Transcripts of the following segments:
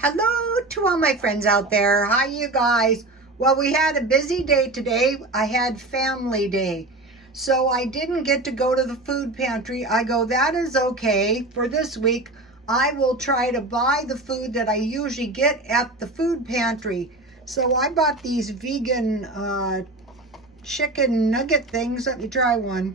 Hello to all my friends out there. Hi, you guys. Well, we had a busy day today. I had family day. So I didn't get to go to the food pantry. That is okay. For this week, I will try to buy the food that I usually get at the food pantry. So I bought these vegan chicken nugget things. Let me try one.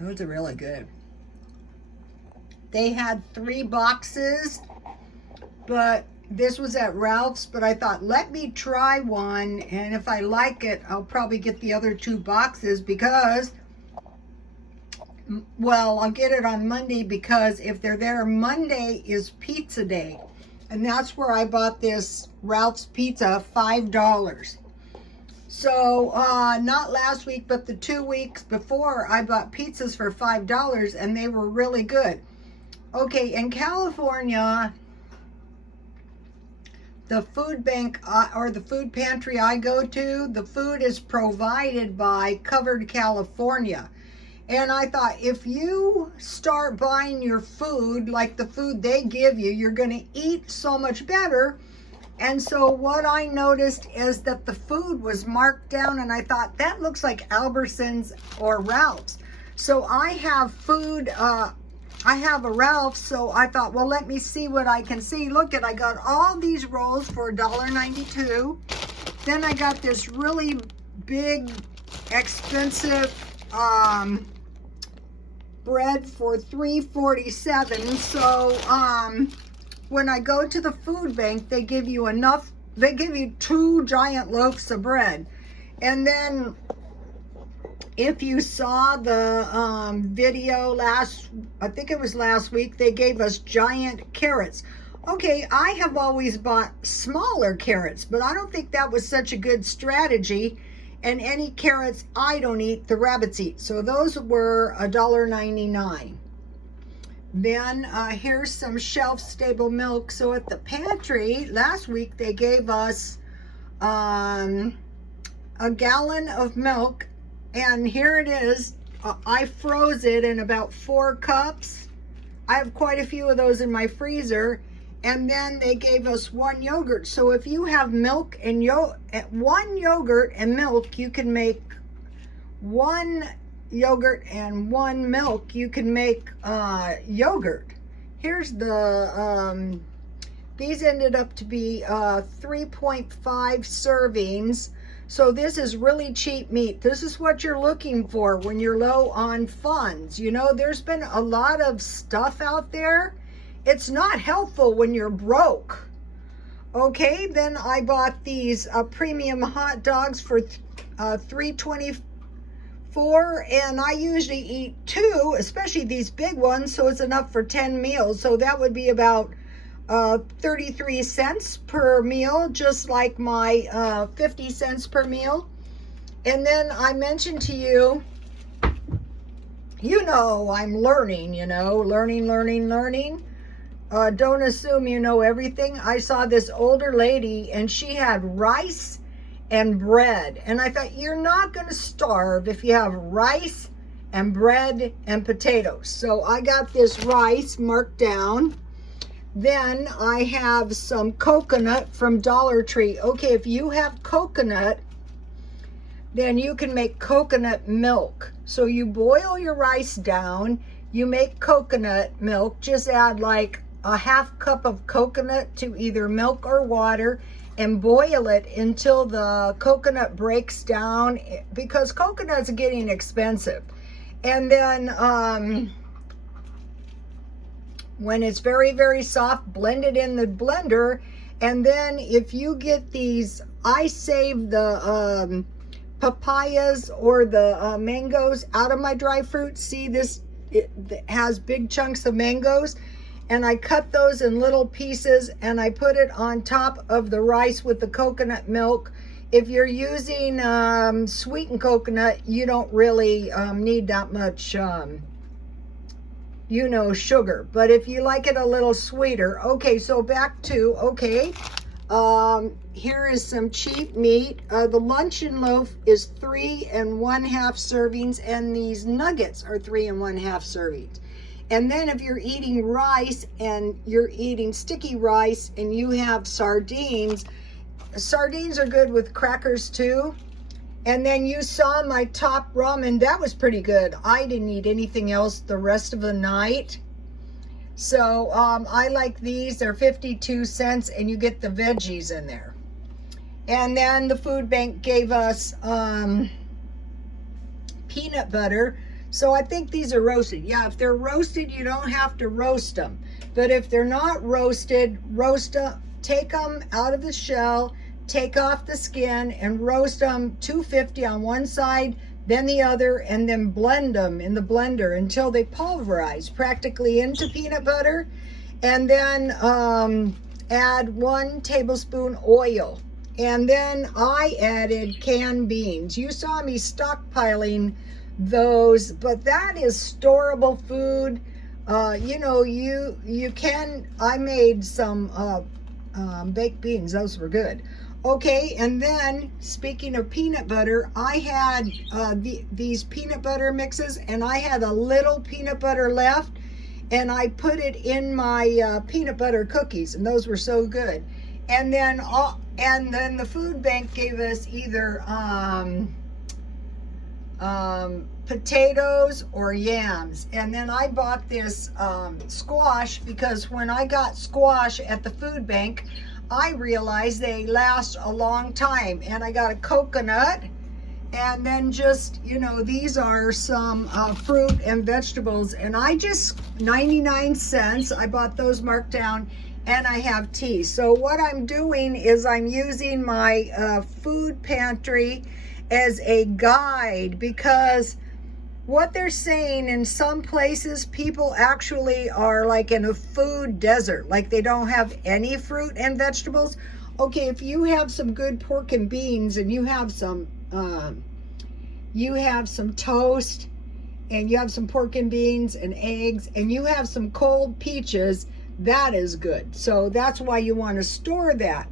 Those are really good. They had 3 boxes, but this was at Ralph's, but I thought, let me try one, and if I like it, I'll probably get the other 2 boxes because, well, I'll get it on Monday because if they're there, Monday is pizza day. And that's where I bought this Ralph's pizza, $5. So, not last week, but the 2 weeks before, I bought pizzas for $5, and they were really good. Okay, in California, the food bank or the food pantry I go to, the food is provided by Covered California. And I thought, if you start buying your food like the food they give you, you're going to eat so much better. And so what I noticed is that the food was marked down, and I thought, that looks like Albertsons or Ralph's. So I have food, I have a Ralph's, so I thought, well, let me see what I can see. Look I got all these rolls for $1.92. Then I got this really big, expensive bread for $3.47. So, when I go to the food bank, they give you 2 giant loaves of bread. And then if you saw the video I think it was last week, they gave us giant carrots. Okay, I have always bought smaller carrots, but I don't think that was such a good strategy. And any carrots I don't eat, the rabbits eat. So those were $1.99. Then here's some shelf-stable milk. So at the pantry, last week they gave us a gallon of milk. And here it is. I froze it in about 4 cups. I have quite a few of those in my freezer. And then they gave us 1 yogurt. So if you have milk and 1 yogurt and milk, you can make 1 yogurt and 1 milk, you can make yogurt. Here's the these ended up to be 3.5 servings. So this is really cheap meat. This is what you're looking for when you're low on funds. You know, there's been a lot of stuff out there. It's not helpful when you're broke. Okay, then I bought these premium hot dogs for $3.24. And I usually eat 2, especially these big ones, so it's enough for 10 meals. So that would be about 33 cents per meal, just like my 50 cents per meal. And then I mentioned to you, I'm learning, learning. Don't assume you know everything. I saw this older lady, and she had rice and bread. And I thought, you're not going to starve if you have rice and bread and potatoes. So I got this rice marked down. Then I have some coconut from Dollar Tree. Okay, if you have coconut, then you can make coconut milk. So you boil your rice down, you make coconut milk, just add like a 1/2 cup of coconut to either milk or water, and boil it until the coconut breaks down, because coconut's getting expensive. And then when it's very, very soft, blend it in the blender. And then if you get these, I save the papayas or the mangoes out of my dry fruit. See this, it has big chunks of mangoes. And I cut those in little pieces, and I put it on top of the rice with the coconut milk. If you're using sweetened coconut, you don't really need that much, sugar. But if you like it a little sweeter. Okay, so back to, Here is some cheap meat. The luncheon loaf is 3 1/2 servings, and these nuggets are 3 1/2 servings. And then if you're eating rice and you're eating sticky rice and you have sardines, sardines are good with crackers too. And then you saw my top ramen, that was pretty good. I didn't eat anything else the rest of the night. So I like these, they're 52 cents and you get the veggies in there. And then the food bank gave us peanut butter. So I think these are roasted. Yeah, if they're roasted, you don't have to roast them. But if they're not roasted, roast them, take them out of the shell, take off the skin and roast them 250 on one side, then the other, and then blend them in the blender until they pulverize practically into peanut butter. And then add 1 tablespoon oil. And then I added canned beans. You saw me stockpiling those, but that is storable food. You know, you can, I made some baked beans. Those were good. Okay, and then speaking of peanut butter, I had these peanut butter mixes, and I had a little peanut butter left, and I put it in my peanut butter cookies, and those were so good. And then the food bank gave us either potatoes or yams. And then I bought this squash, because when I got squash at the food bank, I realized they last a long time. And I got a coconut, and then just, you know, these are some fruit and vegetables, and I just 99 cents. I bought those marked down, and I have tea. So what I'm doing is I'm using my food pantry as a guide, because what they're saying, in some places people actually are like in a food desert, like they don't have any fruit and vegetables. Okay, if you have some good pork and beans, and you have some toast, and you have some pork and beans and eggs, and you have some cold peaches, that is good. So that's why you want to store that.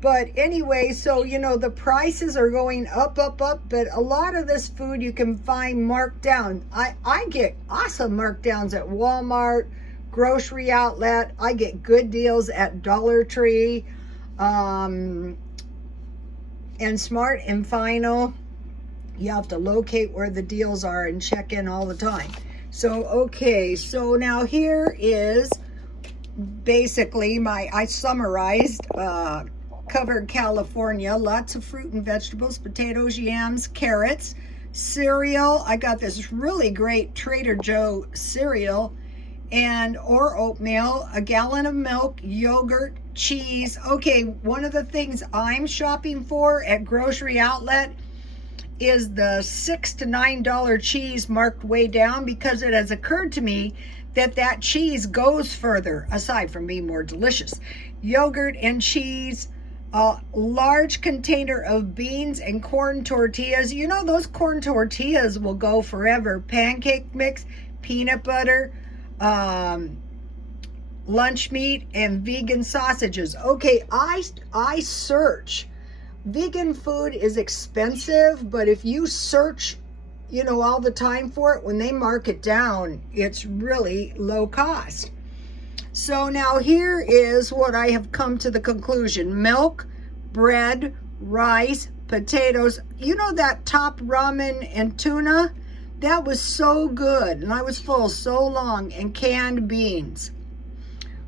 But anyway, so, you know, the prices are going up, but a lot of this food you can find marked down. I get awesome markdowns at Walmart, Grocery Outlet. I get good deals at Dollar Tree, and Smart and Final. You have to locate where the deals are and check in all the time. So, okay, so now here is basically I summarized, covered California, lots of fruit and vegetables, potatoes, yams, carrots, cereal. I got this really great Trader Joe cereal, or oatmeal, a gallon of milk, yogurt, cheese. Okay, one of the things I'm shopping for at Grocery Outlet is the $6 to $9 cheese marked way down, because it has occurred to me that cheese goes further, aside from being more delicious. Yogurt and cheese, a large container of beans and corn tortillas. You know, those corn tortillas will go forever. Pancake mix, peanut butter, lunch meat, and vegan sausages. Okay, I search. Vegan food is expensive, but if you search, you know, all the time for it, when they mark it down, it's really low cost. So now here is what I have come to the conclusion. Milk, bread, rice, potatoes. You know that top ramen and tuna? That was so good, and I was full so long. And canned beans.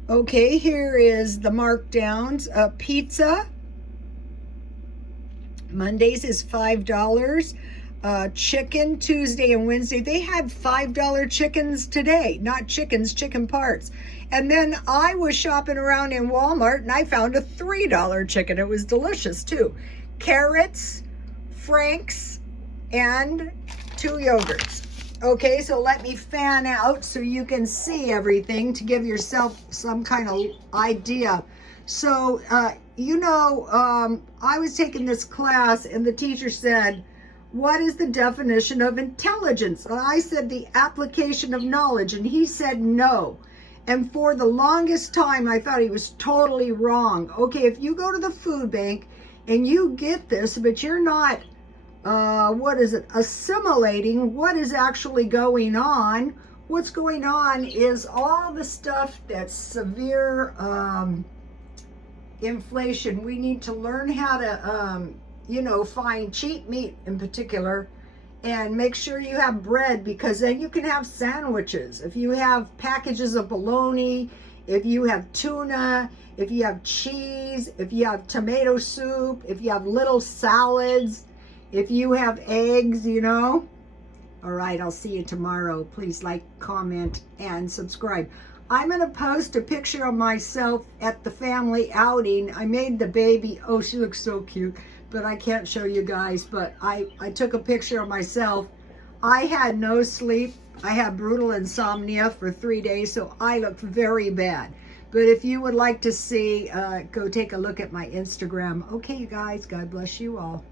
Okay, here is the markdowns. Pizza. Mondays is $5. Chicken Tuesday and Wednesday. They had $5 chickens today. Not chickens, chicken parts. And then I was shopping around in Walmart, and I found a $3 chicken. It was delicious too. Carrots, Frank's, and 2 yogurts. Okay, so let me fan out so you can see everything to give yourself some kind of idea. So, you know, I was taking this class, and the teacher said, what is the definition of intelligence? And I said, the application of knowledge. And he said, no. And for the longest time, I thought he was totally wrong. Okay, if you go to the food bank and you get this, but you're not, assimilating what is actually going on. What's going on is all the stuff that's severe inflation. We need to learn how to, find cheap meat in particular, and make sure you have bread, because then you can have sandwiches. If you have packages of bologna, if you have tuna, if you have cheese, if you have tomato soup, if you have little salads, if you have eggs, All right, I'll see you tomorrow. Please like, comment, and subscribe. I'm going to post a picture of myself at the family outing. I made the baby. Oh, she looks so cute, but I can't show you guys. But I took a picture of myself. I had no sleep. I had brutal insomnia for 3 days, so I looked very bad. But if you would like to see, go take a look at my Instagram. Okay, you guys, God bless you all.